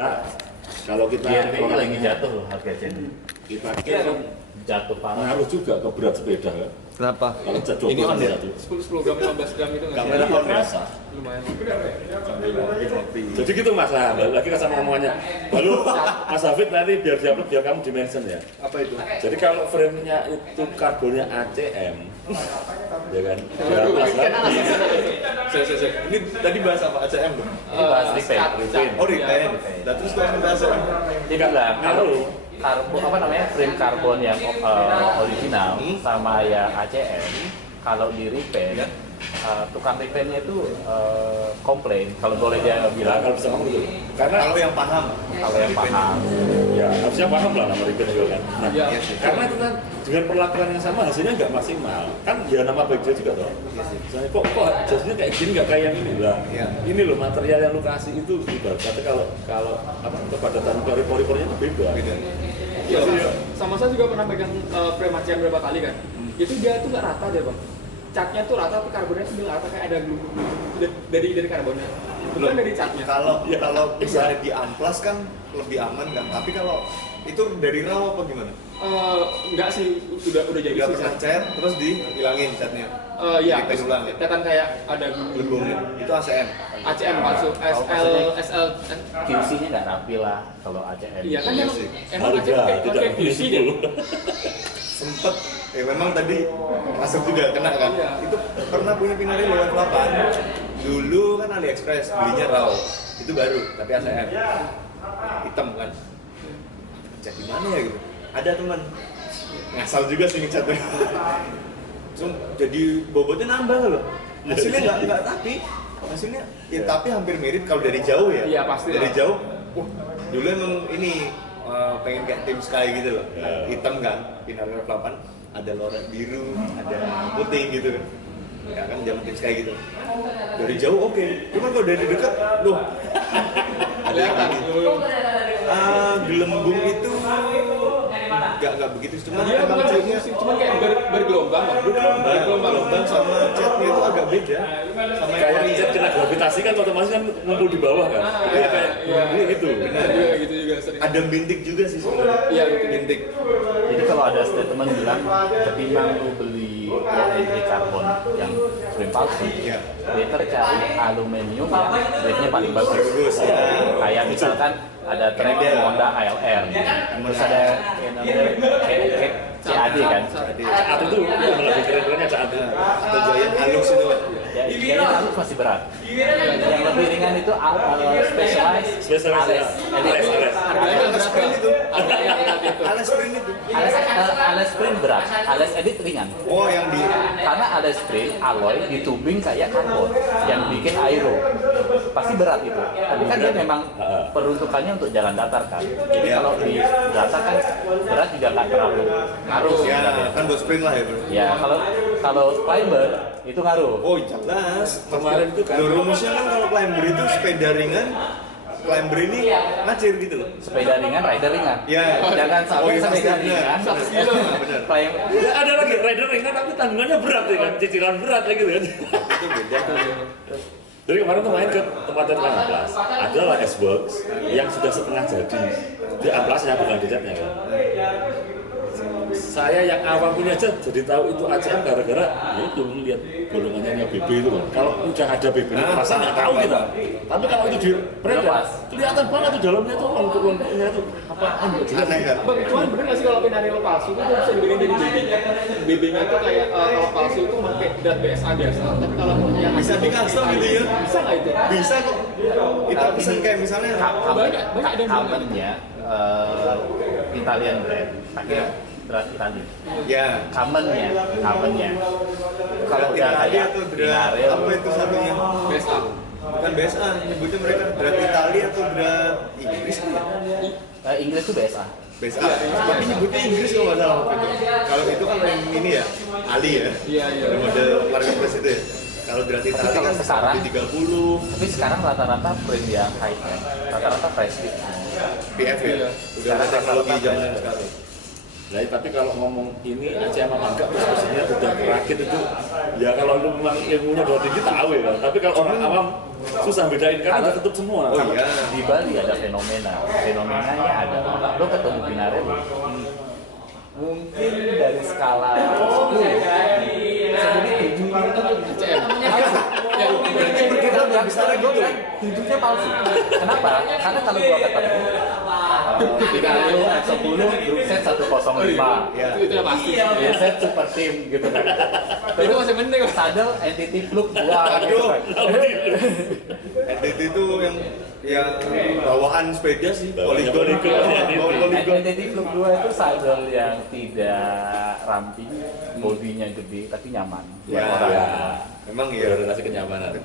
Nah, kalau kita ini lagi jatuh loh harga Zen. kita kan Jatuh parah. ngaruh juga ke berat sepeda kan. Kenapa? Kalau cat Ini on ya? 10 gram 15 gram itu nggak kamera sih? on biasa. Lumayan. Jadi gitu Mas, nah, balik lagi ke sama omongannya. Lalu Mas Hafid nanti biar kamu dimention ya. Apa itu? Jadi kalau frame-nya itu karbonnya ACM, ya kan? Jelas lagi. Ini tadi bahas apa? ACM dong? Ini bahas repaint. Oh, repaint. Dan terus tuh bahas apa? Dia bilang kalau karbon apa namanya frame karbon yang original sama yang ACM kalau di repaint tukang repaintnya itu komplain kalau boleh dia bilang Kalau bisa ngomong gitu. Karena Kalau yang paham. ya harusnya paham lah nama repaint juga kan. Nah, Iya. karena itu kan dengan perlakuan yang sama hasilnya nggak maksimal. Kan ya nama baik dia juga toh. Misalnya kok hasilnya kayak gini nggak kayak yang ini lah. Iya. Ini loh material yang lu kasih itu ibarat kata kalau apa kepadatan pori-porinya itu beda. Beda. Iya, sama saya juga pernah pegang frame ACM berapa kali kan. Itu dia tuh nggak rata deh bang. Catnya tuh rata, tapi karbonnya tuh nggak rata, kayak ada dari karbonnya. Bukan dari catnya. Kalau Ya, misalnya di amplas kan lebih aman kan. Tapi kalau itu dari raw apa gimana? Enggak sih, udah jadi Udah sih. pernah cat terus dihilangin catnya. Iya, Repaint ulang. kelihatan kayak ada Gelembungnya. Itu ACM. ACM palsu, SL. QC-nya nggak rapi lah kalau ACM. Iya kan Iya emang sih. ACM kayak QC deh. Sempet memang tadi masuk juga kena kan. Iya. Itu pernah punya Pinarello lewat 8 dulu kan AliExpress belinya raw itu baru tapi ACM hitam kan. Cat di mana ya gitu, ada teman ngasal juga sih ngecatnya. Jadi bobotnya nambah loh, hasilnya nggak tapi hasilnya ya tapi hampir mirip kalau dari jauh ya. Iya, pasti dari lah. jauh. Dulu emang ini pengen kayak tim Sky gitu loh. Hitam kan, Pinarello 8 ada loret biru, ada putih gitu kan. Ya kan zaman tim Sky gitu. Dari jauh oke. Cuman kalau dari dekat loh ada yang Kelihatan. ini. Gelembung itu nggak begitu, cuman Dia bukan catnya cuman kayak bergelombang bang. bergelombang sama catnya itu agak beda sama yang Kayak ori cat ya. kena gravitasi kan otomatis kan ngumpul di bawah kan. Iya kayak ini gitu. Benar juga gitu juga sering. Ada bintik juga sih sebenarnya. Iya, gitu. Bintik. Jadi kalau ada statement bilang ketimbang lu beli low karbon yang frame palsu, Iya. better cari aluminium yang grade-nya paling bagus. Bagus, ya. Kayak misalkan ada trek Honda ALR, terus ada yang namanya CAD kan. Saat itu lebih keren-kerennya saat itu. Atau Giant Alux itu. Ya, kayaknya halus masih berat. Yang lebih ringan itu Specialized, Spesialis Ales, Harganya Ales berapa? Sprint itu. Harganya berapa itu? Ales Sprint itu. Ales Sprint berat, Ales Edit ringan. Oh yang di Karena Ales Sprint alloy ditubing kayak karbon yang bikin aero, pasti berat itu. Tapi kan dia memang peruntukannya untuk jalan datar kan. Jadi kalau di datar kan berat juga nggak terlalu ngaruh. ya sebenarnya. kan buat sprint lah ya bro. Ya kalau climber itu ngaruh. Oh jelas. Kemarin itu kan Rumusnya kan kalau climber itu sepeda ringan, climber ini ngacir gitu loh. Sepeda ringan, rider ringan. Ya. Jangan sampai iya, sepeda pasti ringan. benar. Benar. Climb, ya ada lagi rider ringan tapi tanggungannya berat ya kan, cicilan berat ya gitu kan. Itu beda. Jadi kemarin tuh main ke tempatnya tukang amplas, adalah S-Box yang sudah setengah jadi. Di amplasnya bukan di catnya kan. Saya yang awam ini aja jadi tahu itu ACM gara-gara ya itu melihat golongannya BB itu kan. Kalau udah ada BB ini perasaan nggak tahu kita. Tapi kalau itu di beredar, kelihatan banget tuh dalamnya tuh lengkuk-lengkuknya tuh apaan gitu. Aneh kan? Bang, cuman bener nggak sih kalau Pinarello palsu itu bisa dibikin dari BB-nya? BB-nya itu kayak kalau palsu itu pakai dat BSA biasa, tapi kalau yang Bisa di custom gitu ya? Bisa nggak itu? Bisa kok. Itu pesen kayak misalnya Banyak ada yang Kamennya Italian brand, pakai berat Itali. ya Kamennya. Kalau udah Itali kayak atau berat Pinarello, apa itu satunya? BSA. Bukan BSA, nyebutnya mereka berat Itali atau berat Inggris tuh ya? Inggris tuh BSA. BSA, tapi nyebutnya Inggris kalau nggak salah waktu itu. Kalau itu kan yang ini ya, Ali ya? Iya. Ada model marketplace itu ya? Kalau berat Itali kalau kan sekarang- 30 Tapi sekarang rata-rata print yang high end, rata-rata fresh fit. PF ya? Iya. Udah ada teknologi zaman sekarang. Nah, tapi kalau ngomong ini ACM apa enggak, terus maksudnya udah rakit itu, ya kalau lu memang ilmunya udah tinggi tahu ya. Tapi kalau orang awam susah bedain karena udah tutup semua. Oh iya. Di Bali ada fenomenanya adalah lo ketemu Pinarello, mungkin dari skala 10 sebenarnya 7 itu CM. Ya, berarti kita bilang sekarang gue bilang 7-nya palsu. Kenapa? Karena kalau gue ketemu Pinarello F10 grup set 105 Ya. itu udah pasti. ya set super team gitu kan. Itu masih penting. Saddle entity fluke gua gitu kan. NTT itu yang bawaan sepeda sih, Polygon. Entity fluke 2 itu saddle yang tidak ramping, bodinya gede tapi nyaman buat Ya, orang. ya. Memang ya. Orientasi kenyamanan.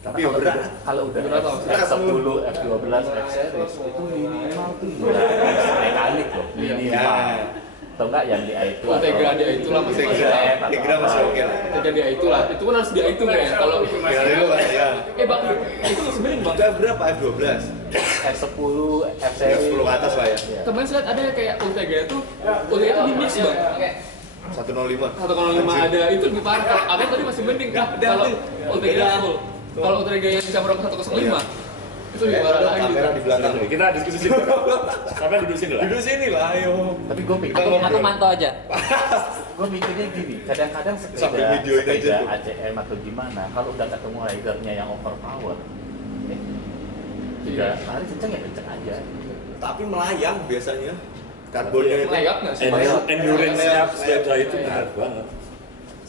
Tapi ya berat. Kalau udah Berat, F10, F12, F-Series itu minimal tuh mekanik loh, minimal. Ya. Atau enggak yang di A2 Ultegra dia itulah masih Tegra masih oke lah. Ultegra dia itulah. Itu kan harus dia itu kayak kalau Pinarello lah ya. Bang, itu masih mending Bang. Kita berapa F12? F10, Ya F-Series 10 ke atas lah ya. Iya. Kemarin saya lihat ada kayak Ultegra itu di mix Bang. 105. 1,5 ada itu lebih parah. Ada tadi masih mending kalau Ultegra full. Kalau Ultegra yang bisa berapa 1,05 itu lebih parah lagi. Kamera di belakang. Kita diskusi sini. Sampai duduk sini lah. Duduk sini lah, ayo. Tapi gue pikir Aku mantau aja. gue mikirnya gini, kadang-kadang Sambil videoin aja sepeda tuh. ACM atau gimana, kalau udah ketemu ridernya yang overpower, juga lari kenceng ya kenceng aja. Tapi melayang biasanya. Karbonnya itu. Layak nggak sih? Endurance-nya Layak. sepeda itu benar banget.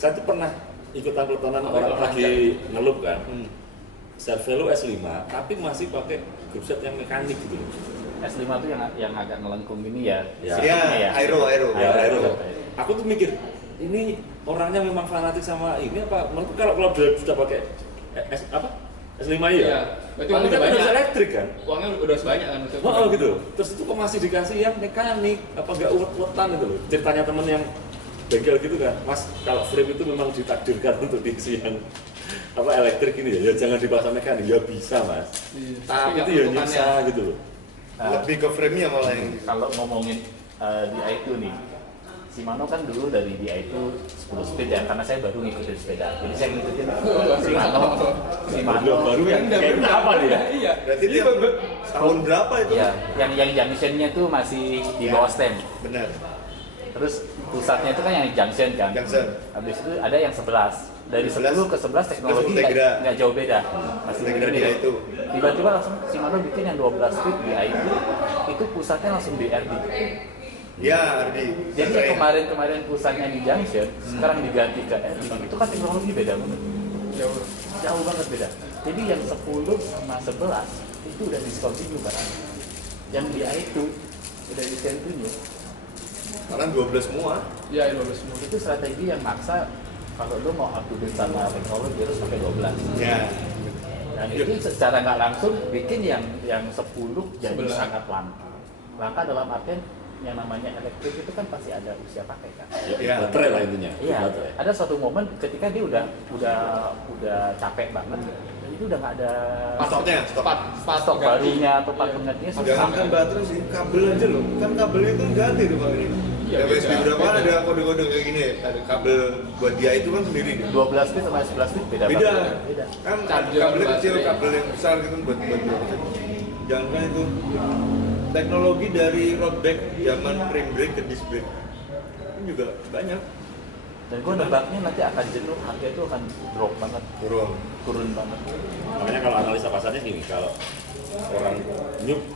Saya tuh pernah ikutan pelotonan orang lagi ngelup kan. Cervelo S5, tapi masih pakai groupset yang mekanik gitu loh. S5 tuh yang agak melengkung ini ya. Ya. sistemnya Ya, aero. Ya, aero. Oke. Aku tuh mikir, ini orangnya memang fanatik sama ini apa? Menurutku kalau dia sudah pakai S5 ya? Iya. Berarti Tapi uangnya kan banyak. harus elektrik kan? Uangnya udah sebanyak kan itu. Oh, gitu. Terus itu kok masih dikasih yang mekanik, apa enggak uwet-uwetan gitu loh. Ceritanya temen yang bengkel gitu kan, Mas, kalau frame itu memang ditakdirkan untuk diisi yang apa elektrik ini ya jangan dipasang mekanik, ya bisa Mas. Iya. Tapi nggak itu ya peruntukannya. nyiksa gitu loh. Lebih ke frame-nya malah yang Kalau ngomongin DI2 nih, Shimano kan dulu dari DI2 10 speed ya, karena saya baru ngikutin sepeda. Jadi saya ngikutin Shimano Baru yang kayak ini apa nih ya? Iya. berarti dia tahun berapa itu? ya, yang junctionnya tuh masih di bawah stem. Benar. Terus pusatnya itu kan yang junction kan. Junction. Habis itu ada yang 11. Dari 11 10 ke 11 teknologi Ultegra. nggak jauh beda. Masih Ultegra begini. dia itu. Tiba-tiba langsung Shimano bikin yang 12 speed di itu pusatnya langsung di RD. Ya, Ardi. Jadi yang kemarin pusatnya di junction, sekarang diganti ke RD. Itu kan teknologi beda banget. Jauh banget beda. Jadi yang 10 sama 11 itu udah discontinue barang. Yang di itu udah discontinue. Karena 12 semua. Iya, itu bagus semua. Itu strategi yang maksa kalau lu mau up to date sama teknologi harus pakai 12. Ya. Dan itu secara nggak langsung bikin yang 10 jadi 11. sangat langka. Langka dalam artian yang namanya elektrik itu kan pasti ada usia pakai kan. Ya. Baterai lah intinya. Iya. Baterai. Ada suatu momen ketika dia udah capek banget, dan itu udah nggak ada Stoknya, stok. stok barunya atau part penggantinya susah. Jangankan baterai sih, kabel aja loh. Kan kabelnya itu ganti tuh Bang ini. Iya, USB beda. berapa ada kode-kode kayak gini ya. Ada kabel buat dia itu kan sendiri dia. 12 speed sama 11 speed beda Beda. banget. Beda. Kan Charger, kabelnya kecil, baterai. kabel yang besar gitu buat jangan itu teknologi dari road brake zaman rim brake ke disc brake ini juga banyak Dan gue nebaknya nanti akan jenuh, harga itu akan drop banget, turun banget. Makanya kalau analisa pasarnya gini, kalau orang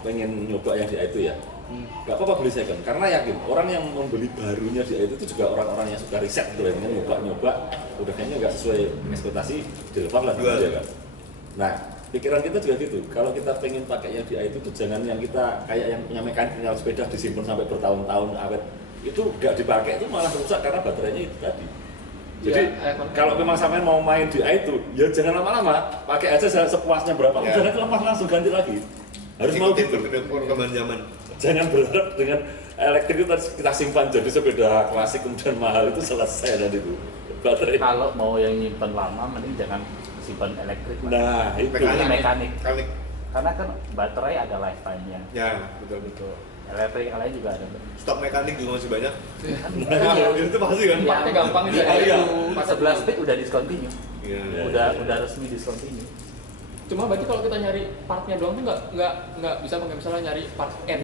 pengen nyoba yang di itu ya, nggak apa-apa beli second, karena yakin orang yang membeli barunya di itu juga orang-orang yang suka riset gitu, yang nyoba, udah kayaknya nggak sesuai ekspektasi, dilepas lah Jual. dia kan. Nah, pikiran kita juga gitu, kalau kita pengen pakai yang di itu tuh jangan yang kita kayak yang punya mekanik, punya sepeda disimpan sampai bertahun-tahun awet, itu nggak dipakai itu malah rusak karena baterainya itu tadi. Jadi kalau memang sampean mau main di itu, ya jangan lama-lama, pakai aja sepuasnya berapa, Ya. udah nanti lepas langsung ganti lagi. Harus mau gitu. perkembangan zaman. Jangan berharap dengan elektrik itu kita simpan jadi sepeda klasik kemudian mahal itu selesai dan itu baterai. Kalau mau yang nyimpen lama, mending jangan simpan elektrik. Lah. Nah itu. Mekanik. Mekanik. Karena kan baterai ada lifetime-nya. Ya, betul. Elektrik yang lain juga ada. Stok mekanik juga masih banyak. Nah, Itu pasti kan. Iya. Paknya gampang Di sih. itu pas 11 speed udah discontinue. Iya. Ya. Udah resmi discontinue. Cuma berarti kalau kita nyari partnya doang tuh nggak bisa pakai misalnya nyari part N